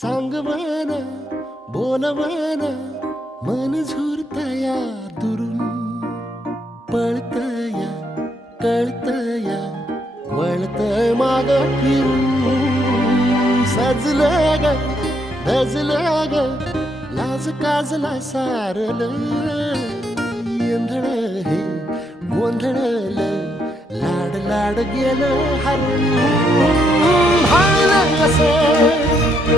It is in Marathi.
सांग म्हणा बोल म्हणा मन झुरतया दुरून पळतया कळतया वळतय माग फिरून सजलं ग धजलं ग लाज काजला सारलं येंधळ हे गोंधळलं लाड लाड गेलं हरून हाणलं असं